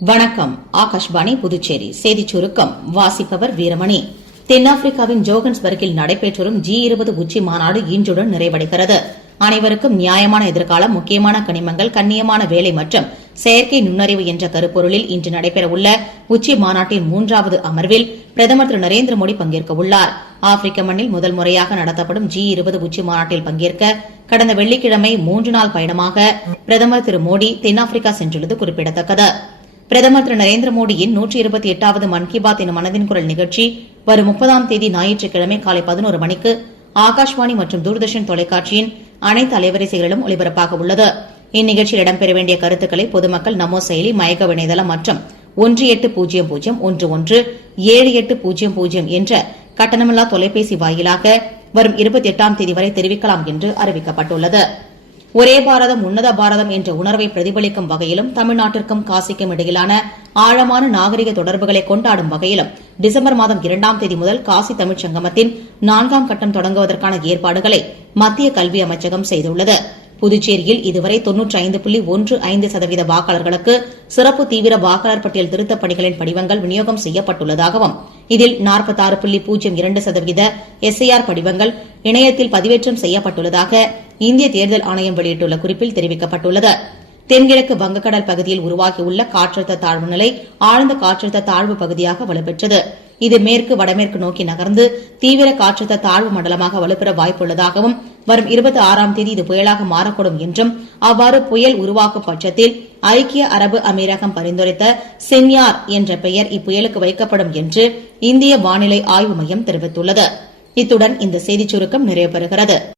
வணக்கம். ஆகாஷ்வாணி புதுச்சேரி செய்திச் சுருக்கம் வாசிப்பவர் வீரமணி. தென்னாப்பிரிக்காவின் ஜோகன்ஸ்பர்கில் நடைபெற்று வரும் G20 உச்சி மாநாடு இன்றுடன் நிறைவடைகிறது. அனைவருக்கும் நியாயமான எதிர்காலம், முக்கியமான கனிமங்கள், கண்ணியமான வேலை மற்றும் செயற்கை நுண்ணறிவு என்ற கருப்பொருளில் இன்று நடைபெறவுள்ள உச்சி மாநாட்டின் 3வது அமர்வில் பிரதமர் திரு நரேந்திர மோடி பங்கேற்க உள்ளார். ஆப்பிரிக்க மண்ணில் முதல் முறையாக நடத்தப்படும் G20 உச்சி மாநாட்டில் பங்கேற்க கடந்த வெள்ளிக்கிழமை 3 நாள் பயணமாக பிரதமர் திரு மோடி தென்னாப்பிரிக்கா சென்றுள்ளது குறிப்பிடத்தக்கது. பிரதமர் திரு நரேந்திர மோடியின் 128வது மன் கி பாத் எனும் மனதின் குரல் நிகழ்ச்சி வரும் 30ஆம் தேதி ஞாயிற்றுக்கிழமை காலை 11 மணிக்கு ஆகாஷ்வாணி மற்றும் தூர்தர்ஷன் தொலைக்காட்சியின் அனைத்து அலைவரிசைகளிலும் ஒலிபரப்பாக உள்ளது. இந்நிகழ்ச்சியில் இடம்பெற வேண்டிய கருத்துக்களை பொதுமக்கள் நமோ செயலி, மைகவ் இணையதளம் மற்றும் 1800-117800 என்ற கட்டணமில்லா தொலைபேசி வாயிலாக வரும் 28ஆம் தேதி வரை தெரிவிக்கலாம் என்று அறிவிக்கப்பட்டுள்ளது. ஒரே பாரதம் உன்னத பாரதம் என்ற உணர்வை பிரதிபலிக்கும் வகையிலும் தமிழ்நாட்டிற்கும் காசிக்கும் இடையிலான ஆழமான நாகரிக தொடர்புகளை கொண்டாடும் வகையிலும் டிசம்பர் மாதம் 2ஆம் தேதி முதல் காசி தமிழ்ச் சங்கமத்தின் 4ஆம் கட்டம் தொடங்குவதற்கான ஏற்பாடுகளை மத்திய கல்வி அமைச்சகம் செய்துள்ளது. புதுச்சேரியில் இதுவரை 95.15% வாக்காளர்களுக்கு சிறப்பு தீவிர வாக்காளர் பட்டியல் திருத்தப் பணிகளின் படிவங்கள் விநியோகம் செய்யப்பட்டுள்ளதாகவும் இதில் 46.02% SIR படிவங்கள் இணையத்தில் பதிவேற்றம் செய்யப்பட்டுள்ளதாக இந்திய தேர்தல் ஆணையம் வெளியிட்டுள்ள குறிப்பில் தெரிவிக்கப்பட்டுள்ளது. தென்கிழக்கு வங்கக்கடல் பகுதியில் உருவாகியுள்ள காற்றழுத்த தாழ்வு நிலை ஆழ்ந்த காற்றழுத்த தாழ்வு பகுதியாக வலுப்பெற்றது. இது மேற்கு வடமேற்கு நோக்கி நகர்ந்து தீவிர காற்றழுத்த தாழ்வு மண்டலமாக வலுப்பெற வாய்ப்புள்ளதாகவும் வரும் 26ஆம் தேதி இது புயலாக மாறக்கூடும் என்றும் அவ்வாறு புயல் உருவாக்கும் பட்சத்தில் ஐக்கிய அரபு அமீரகம் பரிந்துரைத்த சென்யார் என்ற பெயர் இப்புயலுக்கு வைக்கப்படும் என்று இந்திய வானிலை ஆய்வு மையம் தெரிவித்துள்ளது. இத்துடன் இந்த செய்திச் சுருக்கம் நிறைவு பெறுகிறது.